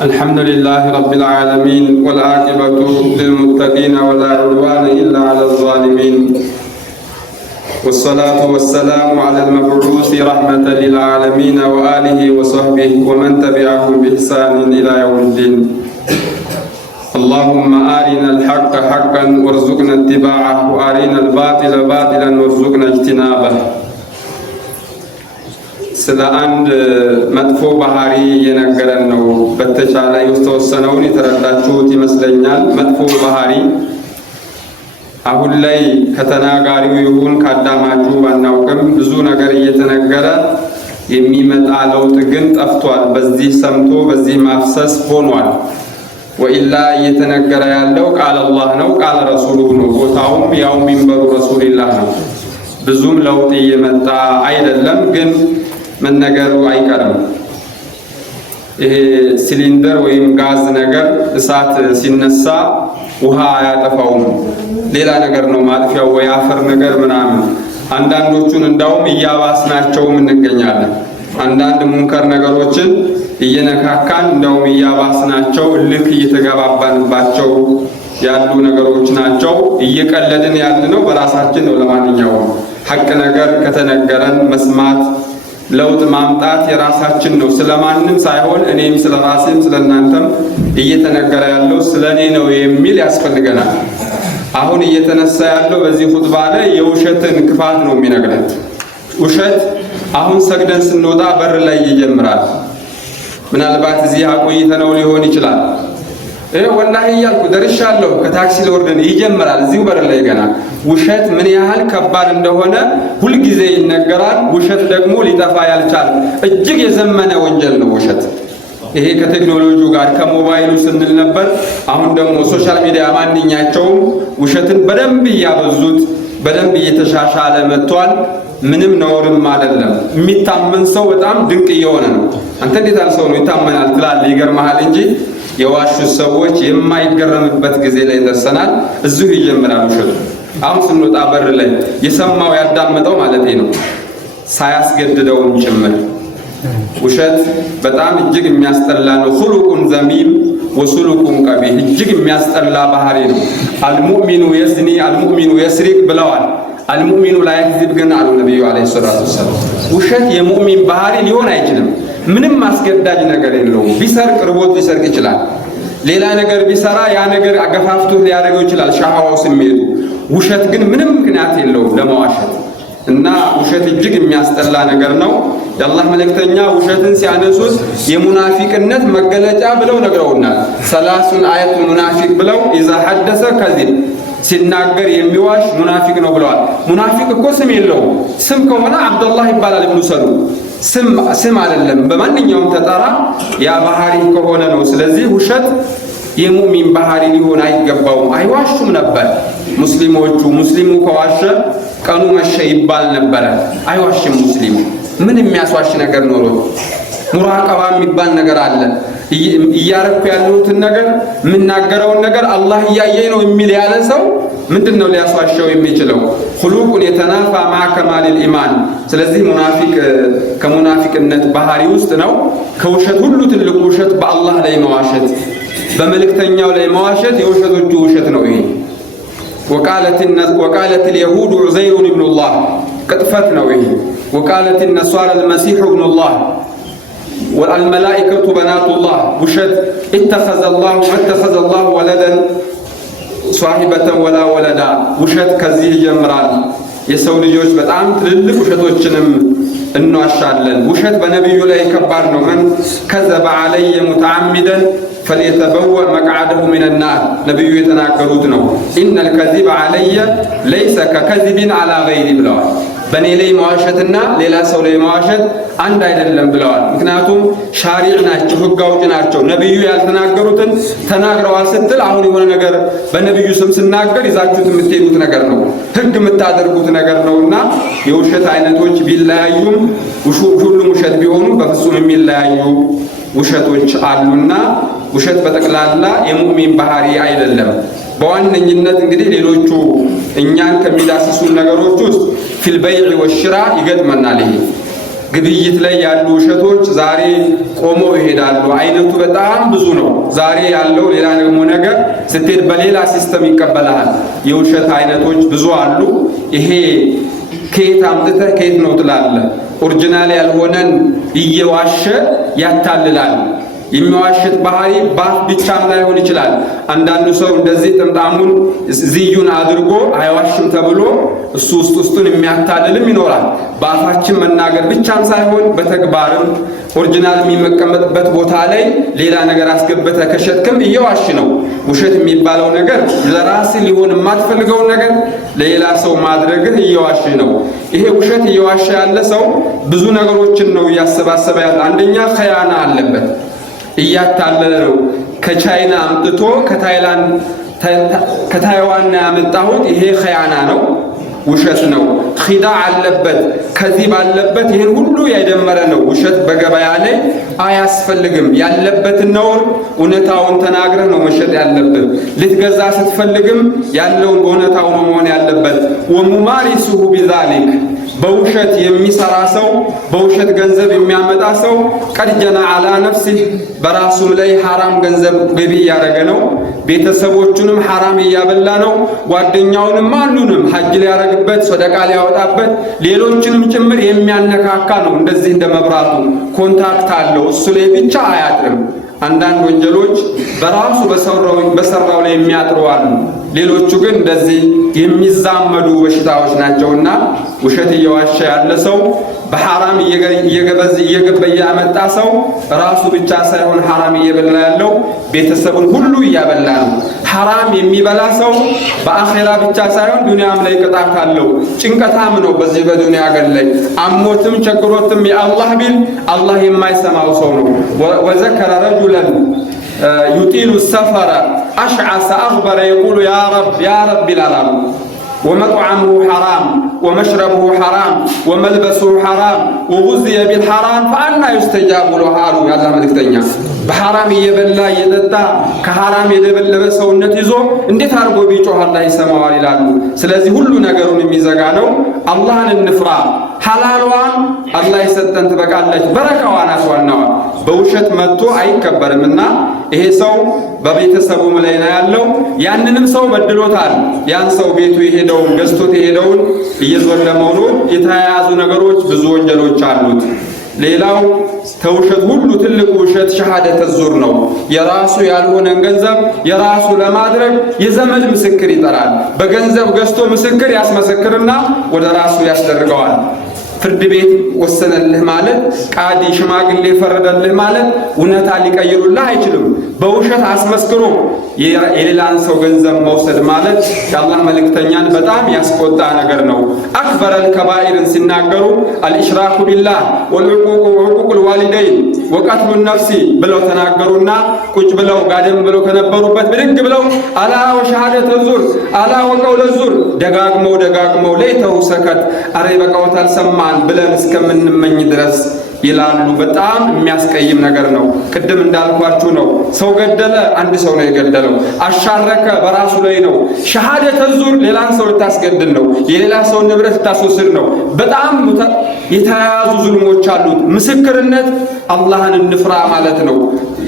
الحمد لله رب العالمين والعاقبة للمتقين ولا عدوان إلا على الظالمين والصلاة والسلام على المبعوث رحمة للعالمين وآله وصحبه ومن تبعهم بإحسان إلى يوم الدين. اللهم أرنا الحق حقا وارزقنا اتباعه وأرنا الباطل باطلا وارزقنا اجتنابه. ስለ አንድ መጥፎ ባህሪ እየነገረን ነው። በተቻለ የተወሰነውን የተረዳችሁት ይመስለኛል። መጥፎ ባህሪ አሁን ላይ ከተናጋሪው ይሁን ካዳማጩ ባናውቅም ብዙ ነገር እየተነገረ የሚመጣ ለውጥ ግን ጠፍቷል። በዚህ ሰምቶ በዚህ ማፍሰስ ሆኗል። ወኢላ እየተነገረ ያለው ቃል አላህ ነው፣ ቃል ረሱሉ ነው። ቦታውም ያው ሚንበሩ ረሱልላህ ነው። ብዙም ለውጥ እየመጣ አይደለም ግን መነገሩ አይቀርም። ይሄ ሲሊንደር ወይም ጋዝ ነገር እሳት ሲነሳ ውሃ አያጠፋውም፣ ሌላ ነገር ነው ማጥፊያው፣ ወይ አፈር ነገር ምናምን። አንዳንዶቹን እንዳውም እያባስናቸውም እንገኛለን። አንዳንድ ሙንከር ነገሮችን እየነካካን እንዳውም እያባስናቸው ልክ እየተገባባንባቸው ያሉ ነገሮች ናቸው። እየቀለድን ያለነው በራሳችን ነው። ለማንኛውም ሐቅ ነገር ከተነገረን መስማት ለውጥ ማምጣት የራሳችን ነው። ስለማንም ሳይሆን እኔም ስለራሴም ስለናንተም እየተነገረ ያለው ስለኔ ነው የሚል ያስፈልገናል። አሁን እየተነሳ ያለው በዚህ ኹጥባ ላይ የውሸትን ክፋት ነው የሚነግረን። ውሸት አሁን ሰግደን ስንወጣ በር ላይ ይጀምራል። ምናልባት እዚህ አቆይተነው ሊሆን ይችላል። ወላሂ እያልኩ ደርሻለሁ ከታክሲ ለወርደን ይጀምራል እዚሁ በር ላይ ገና። ውሸት ምን ያህል ከባድ እንደሆነ ሁልጊዜ ይነገራል። ውሸት ደግሞ ሊጠፋ ያልቻለ እጅግ የዘመነ ወንጀል ነው ውሸት። ይሄ ከቴክኖሎጂው ጋር ከሞባይሉ ስንል ነበር። አሁን ደግሞ ሶሻል ሚዲያ ማንኛቸውም ውሸትን በደንብ እያበዙት በደንብ እየተሻሻለ መጥቷል። ምንም ነውርም አይደለም። የሚታመን ሰው በጣም ድንቅ እየሆነ ነው። አንተ እንዴት ያለ ሰው ነው ይታመናል ትላለህ፣ ይገርምሃል እንጂ የዋሹ ሰዎች የማይገረምበት ጊዜ ላይ ደርሰናል። እዚሁ ይጀምራል ውሸቱ። አሁን ስንወጣ በር ላይ የሰማው ያዳመጠው ማለት ነው ሳያስገድደውም ጭምር። ውሸት በጣም እጅግ የሚያስጠላ ነው። ኹሉቁን ዘሚም ወሱሉቁን ቀቢህ፣ እጅግ የሚያስጠላ ባህሪ ነው። አልሙእሚኑ የዝኒ አልሙእሚኑ የስሪቅ ብለዋል። አልሙእሚኑ ላ የክዚብ ግን አሉ ነብዩ አለይሂ ሰላቱ ወሰላም። ውሸት የሙእሚን ባህሪ ሊሆን አይችልም። ምንም አስገዳጅ ነገር የለውም። ቢሰርቅ ርቦት ሊሰርቅ ይችላል። ሌላ ነገር ቢሰራ ያ ነገር አገፋፍቶ ሊያደርገው ይችላል፣ ሻሃዋው ስሜቱ። ውሸት ግን ምንም ምክንያት የለውም ለመዋሸት እና ውሸት እጅግ የሚያስጠላ ነገር ነው። የአላህ መልእክተኛ ውሸትን ሲያነሱት የሙናፊቅነት መገለጫ ብለው ነግረውናል። ሰላሱን አያቱል ሙናፊቅ ብለው ኢዛ ሐደሰ ከዚብ፣ ሲናገር የሚዋሽ ሙናፊቅ ነው ብለዋል። ሙናፊቅ እኮ ስም የለውም። ስም ከሆነ አብዱላህ ይባላል ኢብኑ ሰሉል። ስም አይደለም። በማንኛውም ተጠራ ያ ባህሪ ከሆነ ነው። ስለዚህ ውሸት የሙእሚን ባህሪ ሊሆን አይገባውም። አይዋሹም ነበር ሙስሊሞቹ። ሙስሊሙ ከዋሸ ቀኑ መሸ ይባል ነበረ። አይዋሽም ሙስሊሙ። ምን የሚያስዋሽ ነገር ኖሮ? ሙራቀባ የሚባል ነገር አለ። እያረኩ ያለሁትን ነገር የምናገረውን ነገር አላህ እያየኝ ነው የሚል ያለ ሰው ምንድነው ሊያስዋሸው የሚችለው? ኹሉቁን የተናፋ ማ ከማሊል ኢማን። ስለዚህ ሙናፊቅ ከሙናፊቅነት ባህሪ ውስጥ ነው። ከውሸት ሁሉ ትልቁ ውሸት በአላህ ላይ መዋሸት፣ በመልእክተኛው ላይ መዋሸት የውሸቶቹ ውሸት ነው። ይሄ ወቃለት اليهود عزير ابن الله ቅጥፈት ነው። ይሄ ወቃለት النصارى المسيح ابن الله والملائكة بنات الله ውሸት። اتخذ الله ولدا صاحبة ولا ولدا ውሸት ከዚህ ይጀምራል። የሰው ልጆች በጣም ትልልቅ ውሸቶችንም እንዋሻለን። ውሸት በነብዩ ላይ ከባድ ነው። من كذب علي متعمدا فليتبوأ مقعده من النار ነብዩ የተናገሩት ነው። إن الكذب علي ليس ككذب على غيري ብለዋል። በኔ ላይ መዋሸትና ሌላ ሰው ላይ መዋሸት አንድ አይደለም ብለዋል። ምክንያቱም ሻሪዕ ናቸው፣ ህግ አውጪ ናቸው። ነብዩ ያልተናገሩትን ተናግረዋል ስትል አሁን የሆነ ነገር በነብዩ ስም ስናገር ይዛችሁት የምትሄዱት ነገር ነው፣ ህግ የምታደርጉት ነገር ነውና የውሸት አይነቶች ቢለያዩም ሁሉም ውሸት ቢሆኑ በፍጹም የሚለያዩ ውሸቶች አሉና ውሸት በጠቅላላ የሙእሚን ባህሪ አይደለም። በዋነኝነት እንግዲህ ሌሎቹ እኛን ከሚዳስሱ ነገሮች ውስጥ ፊል በይዕ ወሽራ ይገጥመናል። ይሄ ግብይት ላይ ያሉ ውሸቶች ዛሬ ቆመው ይሄዳሉ። አይነቱ በጣም ብዙ ነው። ዛሬ ያለው ሌላ ደግሞ ነገር ስትሄድ በሌላ ሲስተም ይቀበላል። የውሸት አይነቶች ብዙ አሉ። ይሄ ከየት አምጥተህ ከየት ነው ትላለህ። ኦሪጂናል ያልሆነን እየዋሸ ያታልላል። የሚዋሽት ባህሪ ባፍ ብቻም ላይሆን ይችላል። አንዳንዱ ሰው እንደዚህ ጥምጣሙን ዝዩን አድርጎ አይዋሽም ተብሎ እሱ ውስጡን የሚያታልልም ይኖራል። በአፋችን መናገር ብቻም ሳይሆን በተግባርም ኦሪጂናል የሚመቀመጥበት ቦታ ላይ ሌላ ነገር አስገብተህ ከሸጥክም እየዋሽ ነው። ውሸት የሚባለው ነገር ለራስ ሊሆን የማትፈልገውን ነገር ለሌላ ሰው ማድረግህ እየዋሽ ነው። ይሄ ውሸት እየዋሽ ያለ ሰው ብዙ ነገሮችን ነው እያሰባሰበ ያለ። አንደኛ ኸያና አለበት፣ እያታለለ ነው። ከቻይና አምጥቶ ከታይዋን ያመጣሁት ይሄ ኸያና ነው፣ ውሸት ነው። ኺዳ አለበት፣ ከዚህ ባለበት ይሄን ሁሉ ያደመረ ነው። ውሸት በገበያ ላይ አያስፈልግም። ያለበትን ነው እውነታውን ተናግረህ ነው መሸጥ ያለብህ። ልትገዛ ስትፈልግም ያለውን በእውነታው ነው መሆን ያለበት። ወሙማሪሱሁ ቢዛሊክ በውሸት የሚሰራ ሰው በውሸት ገንዘብ የሚያመጣ ሰው ቀድ ጀና አላ ነፍሲህ በራሱም ላይ ሐራም ገንዘብ ገቢ እያደረገ ነው። ቤተሰቦቹንም ሐራም እያበላ ነው። ጓደኛውንም ማንኑንም ሐጅ ሊያረግበት ሰደቃ ሊያወጣበት ሌሎችንም ጭምር የሚያነካካ ነው። እንደዚህ እንደ መብራቱ ኮንታክት አለው። እሱ ላይ ብቻ አያጥርም። አንዳንድ ወንጀሎች በራሱ በሰራው ላይ የሚያጥሩ አሉ። ሌሎቹ ግን እንደዚህ የሚዛመዱ በሽታዎች ናቸውና ውሸት እየዋሸ ያለ ሰው በሐራም እየገበየ ያመጣ ሰው ራሱ ብቻ ሳይሆን ሐራም እየበላ ያለው ቤተሰቡን ሁሉ እያበላ ነው። ሐራም የሚበላ ሰው በአኺራ ብቻ ሳይሆን ዱንያም ላይ ቅጣት አለው። ጭንቀታም ነው። በዚህ በዱንያ ገር ላይ አሞትም ቸግሮትም የአላህ ቢል አላህ የማይሰማው ሰው ነው። ወዘከረ ረጁለን يطيل السفر أشعث أغبر يقول يا رب العالم ومطعمه حرام ومشربه حرام وملبسه حرام وغذي بالحرام فأنا يستجاب له قالوا يا الله ملكتنيا بحرام يبلا يدتا كحرام يدبلበ ሰውነት ይዞ እንዴት አርጎ ቢጮህ አላህ ይሰማዋል ይላሉ። ስለዚህ ሁሉ ነገሩን የሚዘጋ ነው። አላህን እንፍራ። ሐላልዋን አላህ ይሰጠን ትበቃለች። በረካዋን አስዋናዋ በውሸት መጥቶ አይከበርምና ይሄ ሰው በቤተሰቡም ላይ ነው ያለው። ያንንም ሰው በድሎታል። ያን ሰው ቤቱ የሄደውን ገዝቶት የሄደውን እየዘለመው ነው። የተያያዙ ነገሮች ብዙ ወንጀሎች አሉት። ሌላው ተውሸት ሁሉ ትልቁ ውሸት ሸሃደተ ዙር ነው። የራሱ ያልሆነን ገንዘብ የራሱ ለማድረግ የዘመድ ምስክር ይጠራል። በገንዘብ ገዝቶ ምስክር ያስመሰክርና ወደ ራሱ ያስደርገዋል። ፍርድ ቤት ወሰነልህ ማለት ቃዲ ሽማግሌ ፈረደልህ ማለት እውነታ ሊቀይሩልህ አይችልም። በውሸት አስመስክሮ የሌላን ሰው ገንዘብ መውሰድ ማለት የአላህ መልእክተኛን በጣም ያስቆጣ ነገር ነው። አክበረል ከባኢርን ሲናገሩ አልኢሽራኩ ቢላህ ወልዑቁቁል ዋሊደይን ወቀትሉ ነፍሲ ብለው ተናገሩና ቁጭ ብለው ጋደም ብለው ከነበሩበት ብድግ ብለው አላ ወሸሃደተ ዙር አላ ወቀውለ ዙር ደጋግመው ለይተው ሰከት አሬ በቃውታል ሰማን ብለን እስከምንመኝ ድረስ ይላሉ። በጣም የሚያስቀይም ነገር ነው። ቅድም እንዳልኳችሁ ነው። ሰው ገደለ፣ አንድ ሰው ነው የገደለው። አሻረከ፣ በራሱ ላይ ነው። ሸሃደተ ዙር ሌላን ሰው ልታስገድል ነው። የሌላ ሰው ንብረት ልታስወስድ ነው። በጣም የተያያዙ ዙልሞች አሉት። ምስክርነት አላህን እንፍራ ማለት ነው።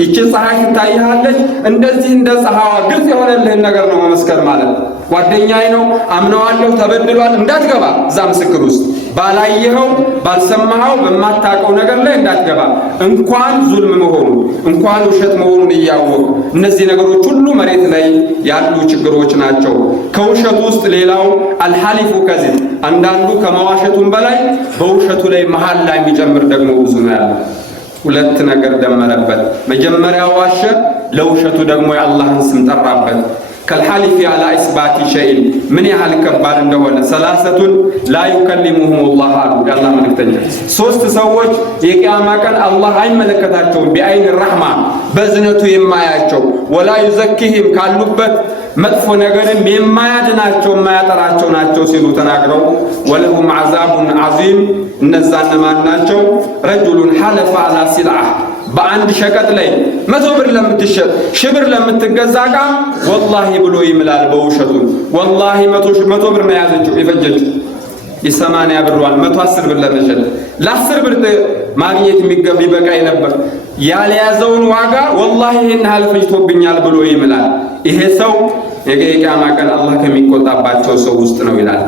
ይቺ ፀሐይ ትታያለች፣ እንደዚህ እንደ ፀሐይዋ ግልጽ የሆነልህን ነገር ነው መመስከር ማለት። ጓደኛዬ ነው አምነዋለሁ ተበድሏል እንዳትገባ እዛ ምስክር ውስጥ ባላየኸው ባልሰማኸው በማታውቀው ነገር ላይ እንዳትገባ። እንኳን ዙልም መሆኑ እንኳን ውሸት መሆኑን እያወቁ እነዚህ ነገሮች ሁሉ መሬት ላይ ያሉ ችግሮች ናቸው። ከውሸቱ ውስጥ ሌላው አልሐሊፉ ከዚብ፣ አንዳንዱ ከመዋሸቱም በላይ በውሸቱ ላይ መሐላ የሚጨምር ደግሞ ብዙ ነው ያለው። ሁለት ነገር ደመረበት። መጀመሪያ ዋሸ፣ ለውሸቱ ደግሞ የአላህን ስም ጠራበት። ከልሐሊፊ አላ ኢስባቲ ሸይን ምን ያህል ከባድ እንደሆነ ሰላሰቱን ላ ዩከሊሙሁም አላህ አሉ የአላህ መልእክተኛ። ሶስት ሰዎች የቂያማ ቀን አላህ አይመለከታቸውም፣ ቢአይን ረሕማ በእዝነቱ የማያቸው፣ ወላ ዩዘኪሂም ካሉበት መጥፎ ነገርም የማያድናቸው የማያጠራቸው ናቸው ሲሉ ተናግረው ወለሁም ዐዛቡን ዐዚም። እነዛ እነማን ናቸው? ረጁሉን ሐለፈ አላ ሲልዓ በአንድ ሸቀጥ ላይ 100 ብር ለምትሸጥ 1000 ብር ለምትገዛ ዕቃ ወላሂ ብሎ ይምላል በውሸቱ። ወላሂ 100 ብር ነው ያዘችው የፈጀችው። የ80 ብሯን 110 ብር ለመሸጥ ለ10 ብር ማግኘት ይበቃ ነበር። ያልያዘውን ዋጋ ወላሂ ይሄን ያህል ፈጅቶብኛል ብሎ ይምላል። ይሄ ሰው የቂያማ ቀን አላህ ከሚቆጣባቸው ሰው ውስጥ ነው ይላል።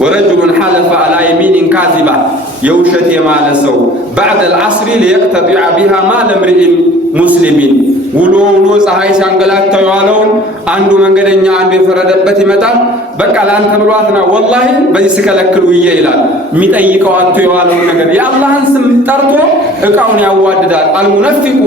ወረጁሉን ሐለፈ አላ የሚን ካዚባ የውሸት የማለ ሰው بعد العصر ليقتطع بها مال امرئ مسلم ውሎ ፀሐይ ሲያንገላታው ያለውን አንዱ መንገደኛ አንዱ የፈረደበት ይመጣል። በቃ ላንተ ብሏት ነው ወላሂ በዚህ ስከለክሉ ይላል። የሚጠይቀው አጥቶ የዋለውን ነገር የአላህን ስም ጠርቶ እቃውን ያዋድዳል። አልሙነፊቁ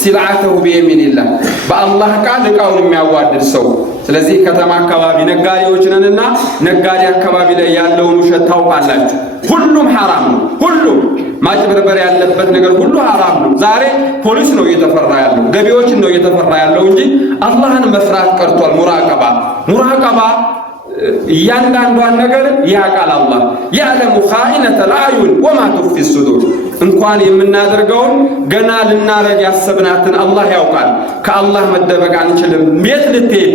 ሲልዓተሁ ቢየሚኒላህ በአላህ ቃል እቃውን የሚያዋድድ ሰው። ስለዚህ ከተማ አካባቢ ነጋዴዎች ነንና ነጋዴ አካባቢ ላይ ያለውን ውሸት ታውቃላችሁ። ሁሉም ሐራም ነው። ሁሉም ማጭበርበር ያለበት ነገር ሁሉ ሐራም ነው። ዛሬ ፖሊስ ነው እየተፈራ ያለው፣ ገቢዎችን ነው እየተፈራ ያለው እንጂ አላህን መፍራት ቀርቷል። ሙራቀባ እያንዳንዷን ነገር ያውቃል አላህ። ያዕለሙ ኻኢነተል አዕዩን ወማ ቱኽፊ ሱዱር እንኳን የምናደርገውን ገና ልናረግ ያሰብናትን አላህ ያውቃል። ከአላህ መደበቅ አንችልም። ቤት ልትሄድ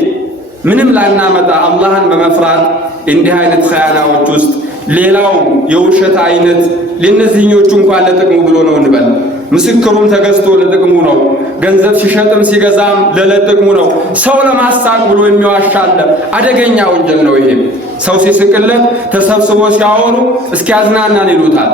ምንም ላናመጣ አላህን በመፍራት እንዲህ አይነት ኸያናዎች ውስጥ ሌላው የውሸት አይነት ለነዚህኞቹ እንኳን ለጥቅሙ ብሎ ነው እንበል። ምስክሩም ተገዝቶ ለጥቅሙ ነው። ገንዘብ ሲሸጥም ሲገዛም ለጥቅሙ ነው። ሰው ለማሳቅ ብሎ የሚዋሻለ አደገኛ ወንጀል ነው ይሄ። ሰው ሲስቅለት ተሰብስቦ ሲያወሩ እስኪያዝናናን ይሉታል።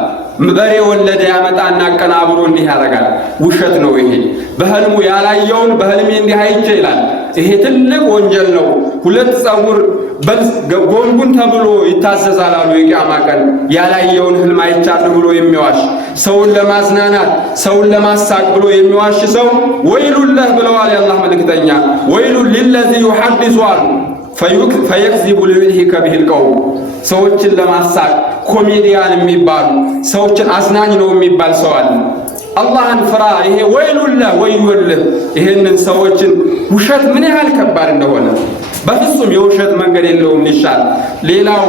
በሬ ወለደ ያመጣና አቀናብሮ እንዲህ ያደርጋል። ውሸት ነው ይሄ። በህልሙ ያላየውን በህልሜ እንዲህ አይቼ ይላል። ይሄ ትልቅ ወንጀል ነው። ሁለት ጸጉር ጎንጉን ተብሎ ይታዘዛል አሉ የቂያማ ቀን። ያላየውን ህልም አይቻለሁ ብሎ የሚዋሽ ሰውን ለማዝናናት ሰውን ለማሳቅ ብሎ የሚዋሽ ሰው ወይሉን ለህ ብለዋል የአላህ መልእክተኛ። ወይሉን ሊለዚ ዩሐዲሱ አሉ ፈየክዚቡ ሊዩድሂከ ቢሂል ቀውም ሰዎችን ለማሳቅ ኮሜዲያን የሚባሉ ሰዎችን አዝናኝ ነው የሚባል ሰው አለ። አላህን ፍራ። ይሄ ወይሉላህ ወይሉልህ። ይሄንን ሰዎችን ውሸት ምን ያህል ከባድ እንደሆነ በፍጹም የውሸት መንገድ የለውም ሊሻል። ሌላው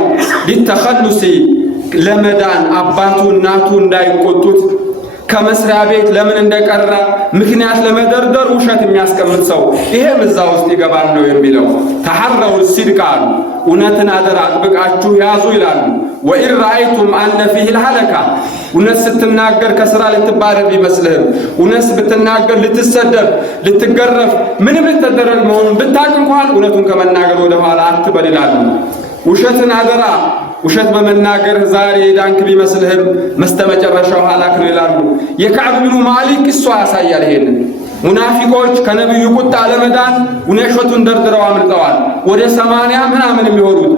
ሊተኸሉሲ ለመዳን አባቱ እናቱ እንዳይቆጡት ከመስሪያ ቤት ለምን እንደቀረ ምክንያት ለመደርደር ውሸት የሚያስቀምጥ ሰው ይሄም እዛ ውስጥ ይገባል ነው የሚለው። ተሐረው ሲድቃ እውነትን አደራ አጥብቃችሁ ያዙ ይላሉ። ወኢን ረአይቱም አነ ፊህ ልሐለካ እውነት ስትናገር ከስራ ልትባረር ቢመስልህም እውነት ብትናገር ልትሰደብ ልትገረፍ ምንም ልትደረግ መሆኑን ብታውቅ እንኳን እውነቱን ከመናገር ወደ ኋላ አትበል ይላሉ። ውሸትን አደራ። ውሸት በመናገር ዛሬ ዳንክ ቢመስልህም መስተመጨረሻው ሐላክ ነው ይላሉ። የከዕብ ብኑ ማሊክ እሷ ያሳያል ይሄንን። ሙናፊቆች ከነብዩ ቁጣ ለመዳን ውሸቱን ደርድረው አምልጠዋል። ወደ 80 ምናምን የሚሆኑት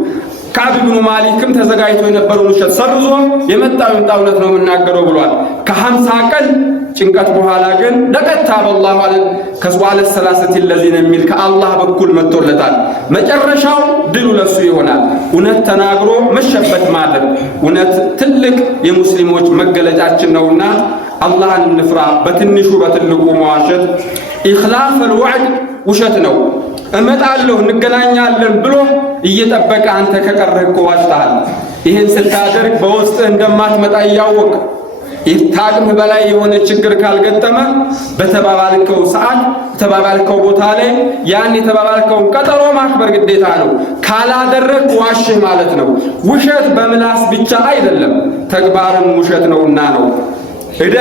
ከዕብ ብኑ ማሊክም ተዘጋጅቶ የነበረውን ውሸት ሰርዞ የመጣው እውነት ነው የምናገረው ብሏል። ከ50 ቀን ጭንቀት በኋላ ግን ለቀታ በአላህ ማለት ከሷለ ሰላሰት ለዚነ የሚል ከአላህ በኩል መጥቶለታል። መጨረሻው ድሉ ለሱ ይሆናል። እውነት ተናግሮ መሸበት ማለት እውነት ትልቅ የሙስሊሞች መገለጫችን ነውና አላህን እንፍራ። በትንሹ በትልቁ መዋሸት ኢኽላፍ الوعد ውሸት ነው። እመጣለሁ እንገናኛለን ብሎ እየጠበቀ አንተ ከቀረህ እኮ ዋሽተሃል። ይሄን ስታደርግ በውስጥ እንደማትመጣ እያወቅ ከአቅምህ በላይ የሆነ ችግር ካልገጠመ በተባባልከው ሰዓት ተባባልከው ቦታ ላይ ያን የተባባልከውን ቀጠሮ ማክበር ግዴታ ነው። ካላደረግ ዋሽህ ማለት ነው። ውሸት በምላስ ብቻ አይደለም፣ ተግባርም ውሸት ነውና ነው። እዳ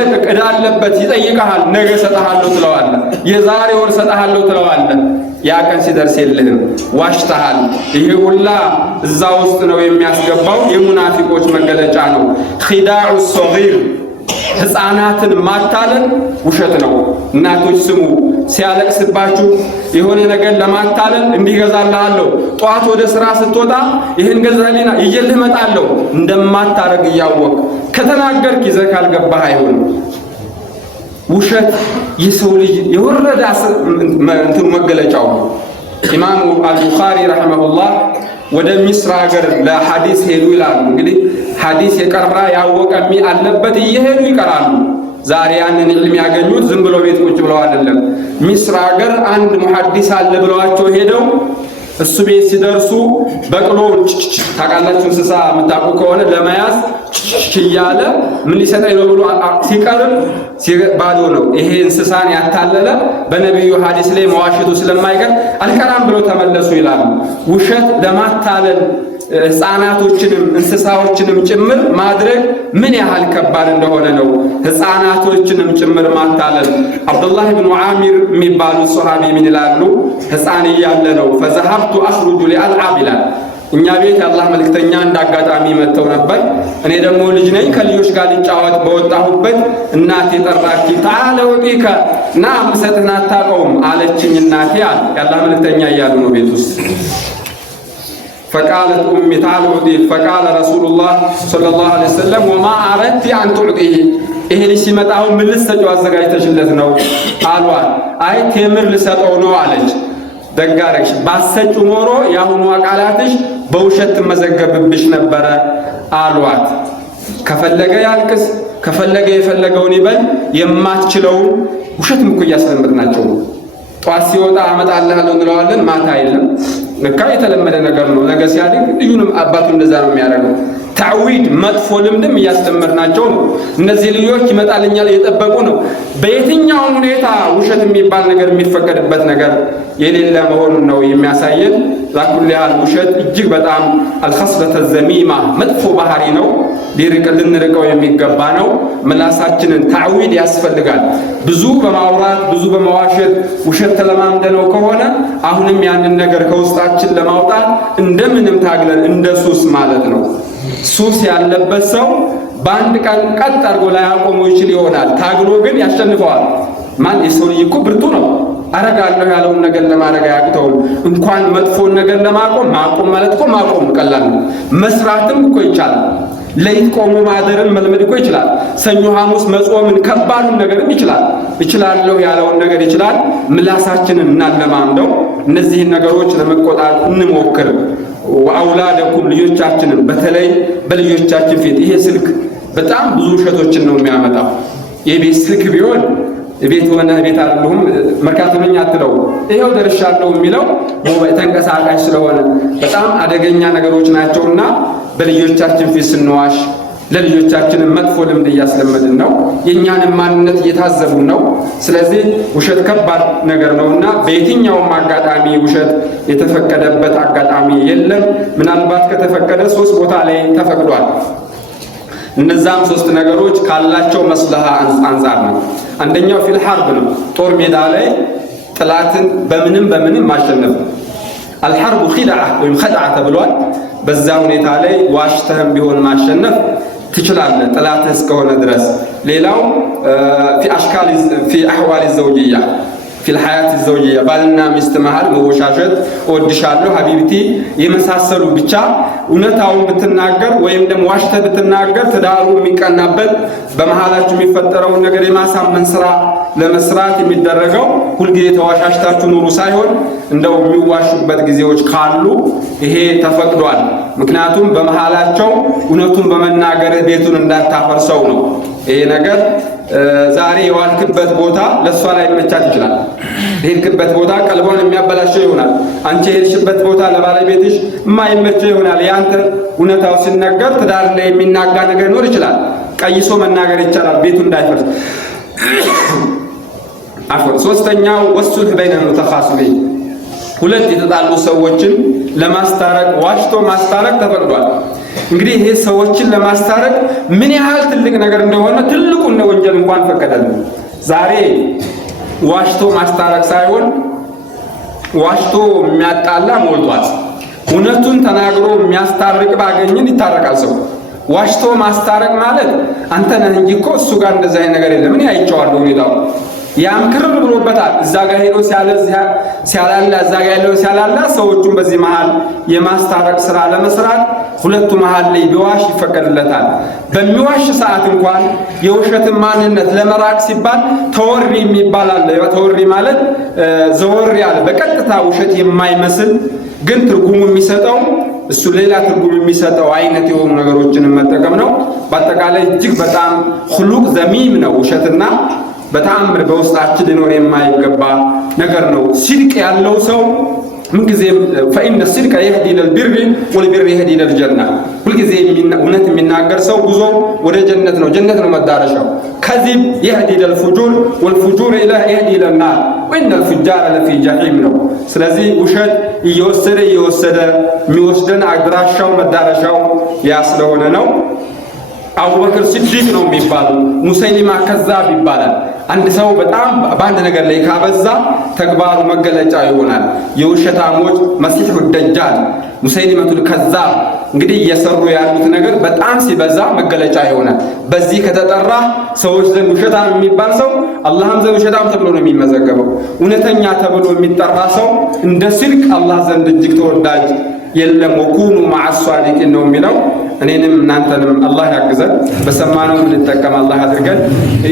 አለበት ይጠይቀሃል። ነገ ሰጣሃለሁ ትለዋለህ፣ የዛሬ ወር ሰጣሃለሁ ትለዋለህ። ያ ቀን ሲደርስ የለህም፣ ዋሽተሃል። ይሄ ሁላ እዛ ውስጥ ነው የሚያስገባው። የሙናፊቆች መገለጫ ነው። ኺዳዑ ሶጊር ህፃናትን ማታለል ውሸት ነው። እናቶች ስሙ፣ ሲያለቅስባችሁ የሆነ ነገር ለማታለል እንዲገዛልሃለሁ ጧት ወደ ስራ ስትወጣ ይሄን ገዛሊና ይዤልህ እመጣለሁ እንደማታረግ እያወቅ ከተናገርክ ይዘህ ካልገባህ አይሆንም። ውሸት የሰው ልጅ የወረደ እንትን መገለጫው ነው። ኢማሙ አልቡኻሪ ረሂመሁላህ ወደ ሚስር ሀገር ለሐዲስ ሄዱ ይላሉ። እንግዲህ ሐዲስ የቀራ ያወቀ አለበት እየሄዱ ይቀራሉ። ዛሬ ያንን ዕልም ያገኙት ዝም ብሎ ቤት ቁጭ ብለው አይደለም። ሚስር ሀገር አንድ ሙሐዲስ አለ ብለዋቸው ሄደው እሱ ቤት ሲደርሱ በቅሎ ታውቃላችሁ፣ እንስሳ የምታውቁ ከሆነ ለመያዝ እያለ ምን ሊሰጠኝ ነው ብሎ ሲቀርብ ባዶ ነው። ይሄ እንስሳን ያታለለ በነብዩ ሐዲስ ላይ መዋሸቱ ስለማይቀር አልቀራም ብለው ተመለሱ ይላሉ። ውሸት ለማታለል ህፃናቶችንም እንስሳዎችንም ጭምር ማድረግ ምን ያህል ከባድ እንደሆነ ነው። ህፃናቶችንም ጭምር ማታለል። አብዱላህ ኢብኑ ዓሚር የሚባሉ ሱሐቢ ምን ይላሉ? ህፃን እያለ ነው ፈዘሀብቱ አኽሩጁ ሊአልዓብ ይላል። እኛ ቤት የአላህ መልእክተኛ እንዳጋጣሚ መጥተው ነበር። እኔ ደግሞ ልጅ ነኝ። ከልጆች ጋር ልጫወት በወጣሁበት እናቴ ጠራች። ተዓለ ወዲከ ና ምሰጥህን አታውቀውም አለችኝ እናቴ አለ። የአላህ መልእክተኛ እያሉ ነው ቤት ውስጥ። ፈቃለት ኡሚ ተዓለ ወዲክ ፈቃለ ረሱሉላህ ሰለላሁ ዐለይሂ ወሰለም ወማ አረድቲ አን ቱዕጢሂ፣ ይሄ ልጅ ሲመጣ አሁን ምን ልትሰጪው አዘጋጅተሽለት ነው አሏት። አይ ቴምር ልሰጠው ነው አለች። ደጋረሽ ባሰጩ ኖሮ ያሁኑ ቃላትሽ በውሸት መዘገብብሽ ነበረ አሏት። ከፈለገ ያልቅስ፣ ከፈለገ የፈለገውን ይበል፣ የማትችለውን ውሸትም እኮ እያስለመድናቸው ነው። ጧት ሲወጣ አመጣልሃለሁ እንለዋለን፣ ማታ የለም። ለካ የተለመደ ነገር ነው። ነገ ሲያድግ ልዩንም አባቱ እንደዛ ነው የሚያደርገው። ታዊድ መጥፎ ልምድም እያስተመርናቸው ነው። እነዚህ ልጆች ይመጣልኛል እየጠበቁ ነው። በየትኛውም ሁኔታ ውሸት የሚባል ነገር የሚፈቀድበት ነገር የሌለ መሆኑን ነው የሚያሳየን። ላኩል ያህል ውሸት እጅግ በጣም አልኸስለተ ዘሚማ መጥፎ ባህሪ ነው። ልንርቀው የሚገባ ነው። ምላሳችንን ታዊድ ያስፈልጋል። ብዙ በማውራት ብዙ በመዋሸት ውሸት ተለማምደነው ከሆነ አሁንም ያንን ነገር ከውስጣችን ለማውጣት እንደምንም ታግለን እንደ ሱስ ማለት ነው። ሱስ ያለበት ሰው በአንድ ቀን ቀጥ አድርጎ ላይ አቆሞ ይችል ይሆናል። ታግሎ ግን ያሸንፈዋል። ማን የሰው ልጅ እኮ ብርቱ ነው። አረጋለሁ ያለውን ነገር ለማድረግ አያቅተውም። እንኳን መጥፎን ነገር ለማቆም ማቆም ማለት እኮ ማቆም ቀላል ነው። መስራትም እኮ ይቻላል። ለይት ቆሞ ማደርን መልመድ እኮ ይችላል። ሰኞ ሐሙስ መጾምን ከባዱን ነገርም ይችላል። እችላለሁ ያለውን ነገር ይችላል። ምላሳችንን እናለማምደው። እነዚህን ነገሮች ለመቆጣጠር እንሞክር። ወአውላደኩም ልጆቻችንን በተለይ በልጆቻችን ፊት ይሄ ስልክ በጣም ብዙ ውሸቶችን ነው የሚያመጣው። የቤት ስልክ ቢሆን ቤት ሆነ ቤት አይደለሁም መርካቶ ነኝ አትለው፣ ይሄው ደርሻለሁ የሚለው ተንቀሳቃሽ ስለሆነ በጣም አደገኛ ነገሮች ናቸውና በልጆቻችን ፊት ስንዋሽ ለልጆቻችን መጥፎ ልምድ እያስለመድን ነው። የኛንም ማንነት እየታዘቡን ነው። ስለዚህ ውሸት ከባድ ነገር ነውና በየትኛውም አጋጣሚ ውሸት የተፈቀደበት አጋጣሚ የለም። ምናልባት ከተፈቀደ 3 ቦታ ላይ ተፈቅዷል። እነዛም 3 ነገሮች ካላቸው መስለሃ አንፃር ነው። አንደኛው ፊል ሐርብ ነው። ጦር ሜዳ ላይ ጥላትን በምንም ማሸነፍ። አልሐርቡ ኺድዓ ወይም ኸድዓ ተብሏል። በዛ ሁኔታ ላይ ዋሽተህም ቢሆን ማሸነፍ ትችላለህ ጥላትህ እስከሆነ ድረስ። ሌላው ፊ አህዋል ዘውጅያ ፊል ሐያት ዘውጅያ ባልና ሚስት መሃል መወሻሸት፣ እወድሻለሁ ሀቢብቲ የመሳሰሉ ብቻ እውነታውን ብትናገር ወይም ደግሞ ዋሽተህ ብትናገር ትዳሩ የሚቀናበት በመሃላችሁ የሚፈጠረውን ነገር የማሳመን ስራ ለመስራት የሚደረገው ሁልጊዜ ተዋሻሽታችሁ ኑሩ ሳይሆን እንደው የሚዋሹበት ጊዜዎች ካሉ ይሄ ተፈቅዷል። ምክንያቱም በመሃላቸው እውነቱን በመናገር ቤቱን እንዳታፈርሰው ነው። ይሄ ነገር ዛሬ የዋልክበት ቦታ ለሷ ላይ መቻት ይችላል። የሄድክበት ቦታ ቀልቧን የሚያበላሸው ይሆናል። አንቺ የሄድሽበት ቦታ ለባለቤትሽ የማይመቸው ይሆናል። ያንተ እውነታው ሲነገር ትዳር ላይ የሚናጋ ነገር ሊኖር ይችላል። ቀይሶ መናገር ይቻላል ቤቱ እንዳይፈርስ። ሶስተኛው ወሱልህ በይነ ሙተኻሲቢን ሁለት የተጣሉ ሰዎችን ለማስታረቅ ዋሽቶ ማስታረቅ ተፈቅዷል። እንግዲህ ይሄ ሰዎችን ለማስታረቅ ምን ያህል ትልቅ ነገር እንደሆነ ትልቁን ወንጀል እንኳን ፈቀደልን። ዛሬ ዋሽቶ ማስታረቅ ሳይሆን ዋሽቶ የሚያጣላ ሞልቷል። እውነቱን ተናግሮ የሚያስታርቅ ባገኝን ይታረቃል ሰው። ዋሽቶ ማስታረቅ ማለት አንተ ነህ እንጂ እኮ እሱ ጋር እንደዛ አይነት ነገር የለም እኔ አይቼዋለሁ ሁኔታው ያም ክርር ብሎበታል። እዛ ጋር ሄዶ ሲያላላ እዛ ጋር ያለው ሲያላላ ሰዎቹን በዚህ መሃል የማስታረቅ ስራ ለመስራት ሁለቱ መሃል ላይ ቢዋሽ ይፈቀድለታል። በሚዋሽ ሰዓት እንኳን የውሸትን ማንነት ለመራቅ ሲባል ተወሪ የሚባል አለ። ተወሪ ማለት ዘወር ያለ በቀጥታ ውሸት የማይመስል ግን ትርጉሙ የሚሰጠው እሱ ሌላ ትርጉም የሚሰጠው አይነት የሆኑ ነገሮችን መጠቀም ነው። በአጠቃላይ እጅግ በጣም ሁሉቅ ዘሚም ነው ውሸትና በተአምር በውስጣችን ሊኖር የማይገባ ነገር ነው። ሲድቅ ያለው ሰው ምንጊዜም ፈኢነ ሲድቀ የህዲ ኢለልቢሪ ወልቢሪ የህዲ ኢለልጀና ሁልጊዜ እውነት የሚናገር ሰው ጉዞ ወደ ጀነት ነው፣ ጀነት ነው መዳረሻው። ከዚብ የህዲ ኢለልፉጁር ወልፉጁር የህዲ ኢለናር وإن الفجار لفي جحيم ነው ስለዚህ ውሸት እየወሰደ የሚወስደን አድራሻው መዳረሻው ያ ስለሆነ ነው አቡበክር ሲዲቅ ነው የሚባለው ሙሰይሊማ ከዛብ ይባላል አንድ ሰው በጣም በአንድ ነገር ላይ ካበዛ ተግባሩ መገለጫ ይሆናል የውሸታሞች መሲሑ ደጃል ሙሰይሊማቱል ከዛብ እንግዲህ እየሰሩ ያሉት ነገር በጣም ሲበዛ መገለጫ ይሆናል በዚህ ከተጠራ ሰዎች ዘንድ ውሸታም የሚባል ሰው አላህም ዘንድ ውሸታም ተብሎ ነው የሚመዘገበው እውነተኛ ተብሎ የሚጠራ ሰው እንደ ስልክ አላህ ዘንድ እጅግ ተወዳጅ የለም ወኩኑ ማዓሷሊቂን ነው የሚለው እኔንም እናንተንም አላህ ያግዘን በሰማነው እንጠቀም አላህ ያድርገን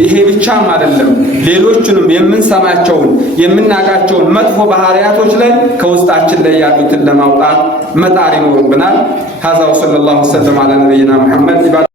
ይሄ ብቻም አይደለም ሌሎችንም የምንሰማቸውን የምናቃቸውን መጥፎ ባህሪያቶች ላይ ከውስጣችን ላይ ያሉትን ለማውጣት መጣር ይኖርብናል هذا وصلى الله وسلم على نبينا محمد